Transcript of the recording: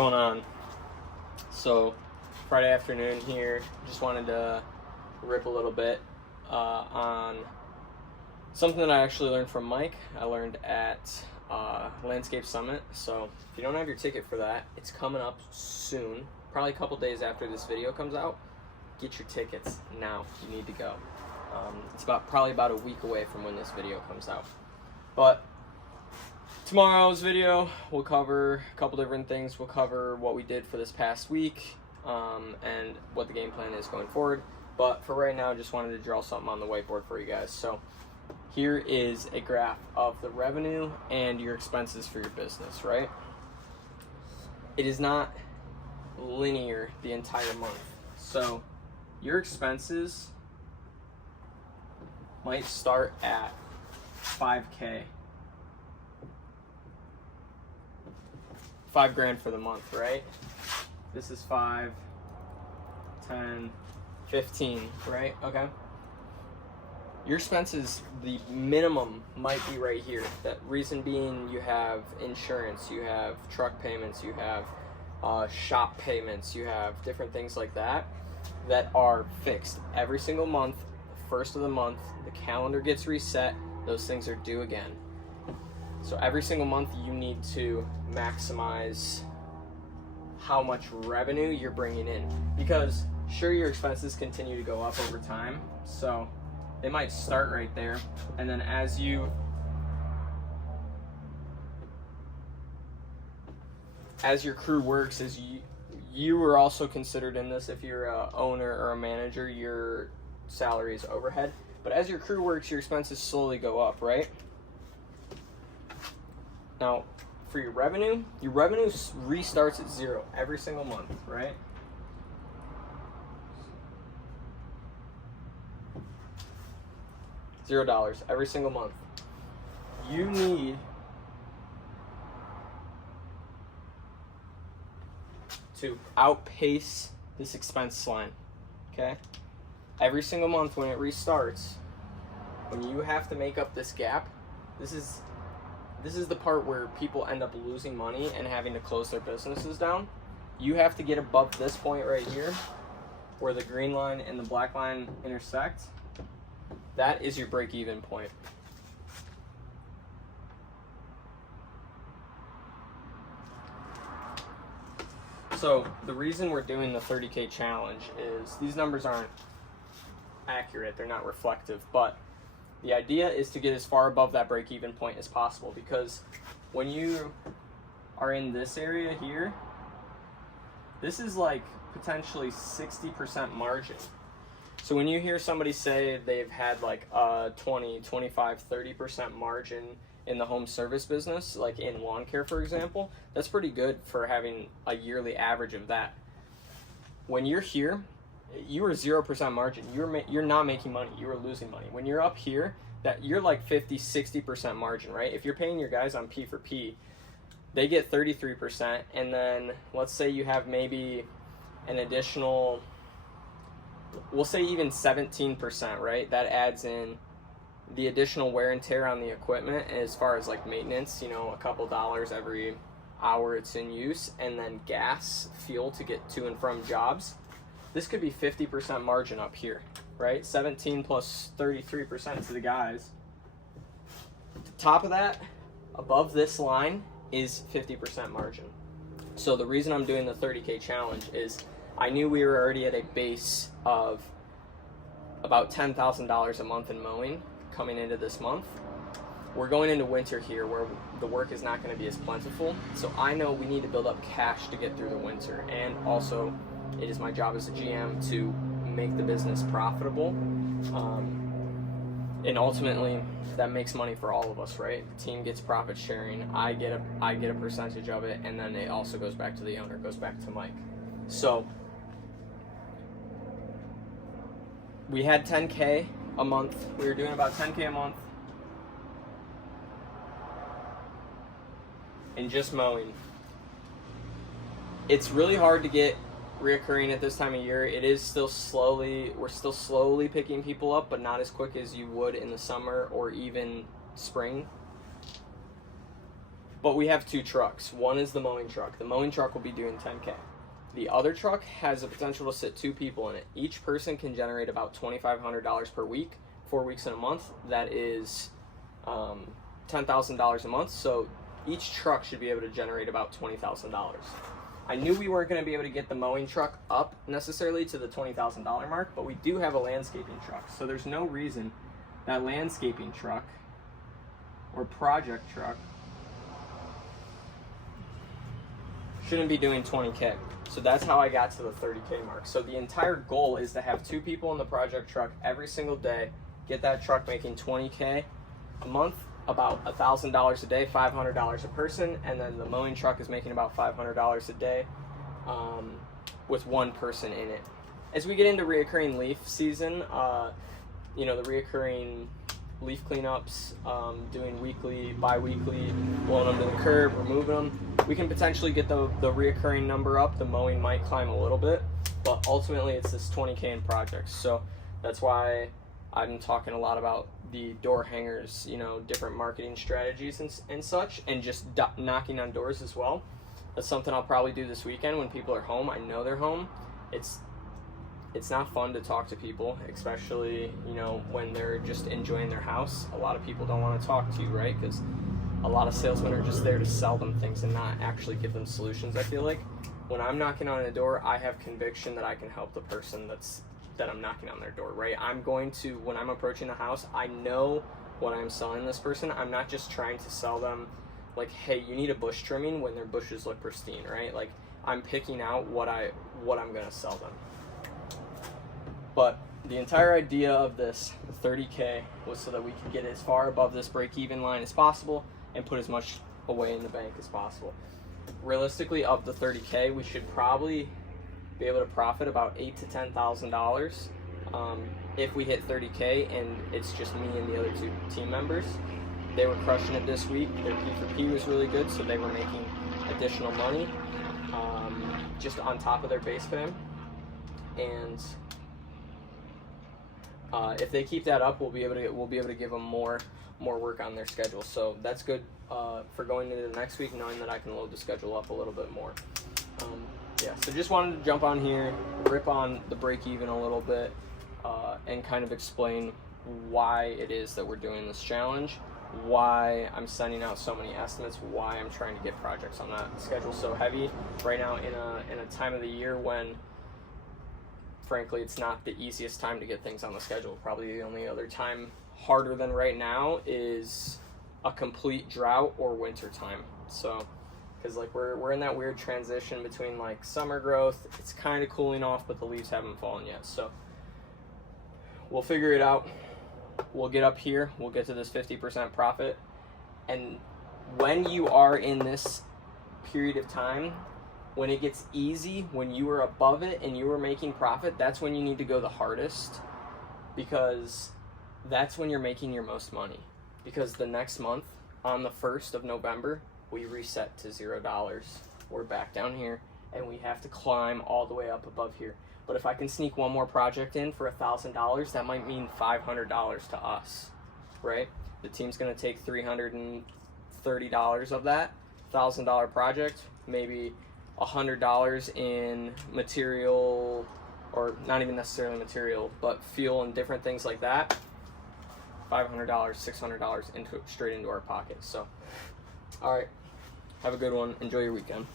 going on? So Friday afternoon here, just wanted to rip a little bit on something that I actually learned from Mike. I learned at Landscape Summit. So if you don't have your ticket for that, it's coming up soon, probably a couple days after this video comes out. Get your tickets now. You need to go. It's probably about a week away from when this video comes out. But tomorrow's video, we'll cover a couple different things. We'll cover what we did for this past week and what the game plan is going forward. But for right now, I just wanted to draw something on the whiteboard for you guys. So here is a graph of the revenue and your expenses for your business, right? It is not linear the entire month. So your expenses might start at $5K. $5,000 for the month, right? This is 5, 10, 15, right? Okay. Your expenses, the minimum might be right here. That reason being, you have insurance, you have truck payments, you have shop payments, you have different things like that that are fixed every single month. First of the month, the calendar gets reset, those things are due again. So every single month you need to maximize how much revenue you're bringing in, because sure, your expenses continue to go up over time, so they might start right there, and then as your crew works, as you are also considered in this. If you're a owner or a manager, your salary is overhead, but as your crew works, your expenses slowly go up, right? Now, for your revenue restarts at zero every single month, right? $0 every single month. You need to outpace this expense line, okay? Every single month when it restarts, when you have to make up this gap, this is the part where people end up losing money and having to close their businesses down. You have to get above this point right here, where the green line and the black line intersect. That is your break-even point. So the reason we're doing the 30K challenge is these numbers aren't accurate, they're not reflective, but the idea is to get as far above that break-even point as possible, because when you are in this area here, this is like potentially 60% margin. So when you hear somebody say they've had like a 20, 25, 30% margin in the home service business, like in lawn care, for example, that's pretty good for having a yearly average of that. When you're here, you are 0% margin. You're not making money. You are losing money. When you're up here, that you're like 50, 60% margin, right? If you're paying your guys on P for P, they get 33%, and then let's say you have maybe an additional, we'll say even 17%, right? That adds in the additional wear and tear on the equipment as far as like maintenance, a couple dollars every hour it's in use, and then gas, fuel to get to and from jobs. This could be 50% margin up here, right? 17 plus 33% to the guys. The top of that, above this line, is 50% margin. So the reason I'm doing the 30K challenge is I knew we were already at a base of about $10,000 a month in mowing coming into this month. We're going into winter here where the work is not going to be as plentiful. So I know we need to build up cash to get through the winter, and also it is my job as a GM to make the business profitable, and ultimately that makes money for all of us, right? The team gets profit sharing, I get a percentage of it, and then it also goes back to the owner, goes back to Mike. So we had 10K a month. We were doing about 10K a month in just mowing. It's really hard to get reoccurring at this time of year. It is still we're still slowly picking people up, but not as quick as you would in the summer or even spring. But we have 2 trucks. One is the mowing truck. The mowing truck will be doing 10K. The other truck has the potential to sit 2 people in it. Each person can generate about $2,500 per week, 4 weeks in a month. That is $10,000 a month. So each truck should be able to generate about $20,000. I knew we weren't going to be able to get the mowing truck up necessarily to the $20,000 mark, but we do have a landscaping truck. So there's no reason that landscaping truck or project truck shouldn't be doing 20K. So that's how I got to the 30K mark. So the entire goal is to have 2 people in the project truck every single day, get that truck making 20K a month, about $1,000 a day, $500 a person, and then the mowing truck is making about $500 a day with 1 person in it. As we get into reoccurring leaf season, the reoccurring leaf cleanups, doing weekly, bi-weekly, blowing them to the curb, removing them, we can potentially get the reoccurring number up. The mowing might climb a little bit, but ultimately it's this 20K in projects. So that's why I've been talking a lot about the door hangers, different marketing strategies and such, and just knocking on doors as well. That's something I'll probably do this weekend when people are home. I know they're home. It's not fun to talk to people, especially, when they're just enjoying their house. A lot of people don't want to talk to you, right? Because a lot of salesmen are just there to sell them things and not actually give them solutions, I feel like. When I'm knocking on a door, I have conviction that I can help the person that I'm knocking on their door, right? When I'm approaching a house, I know what I'm selling this person. I'm not just trying to sell them like, hey, you need a bush trimming when their bushes look pristine, right? Like, I'm picking out what I'm gonna sell them. But the entire idea of this 30K was so that we could get as far above this break-even line as possible and put as much away in the bank as possible. Realistically, of the 30K, we should probably be able to profit about $8,000 to $10,000 if we hit 30K and it's just me and the other 2 team members. They were crushing it this week. Their P4P was really good, so they were making additional money just on top of their base pay. And if they keep that up, we'll be able to give them more work on their schedule. So that's good for going into the next week, knowing that I can load the schedule up a little bit more. So just wanted to jump on here, rip on the break even a little bit, and kind of explain why it is that we're doing this challenge, why I'm sending out so many estimates, why I'm trying to get projects on that schedule so heavy right now in a time of the year when, frankly, it's not the easiest time to get things on the schedule. Probably the only other time harder than right now is a complete drought or winter time. So, because we're in that weird transition between like summer growth, it's kind of cooling off, but the leaves haven't fallen yet. So we'll figure it out. We'll get up here. We'll get to this 50% profit. And when you are in this period of time, when it gets easy, when you are above it and you are making profit, that's when you need to go the hardest, because that's when you're making your most money. Because the next month, on the 1st of November, we reset to $0. We're back down here, and we have to climb all the way up above here. But if I can sneak one more project in for $1,000, that might mean $500 to us, right? The team's going to take $330 of that $1,000 project, maybe $100 in material, or not even necessarily material, but fuel and different things like that. $500, $600 straight into our pockets. So, all right, have a good one. Enjoy your weekend.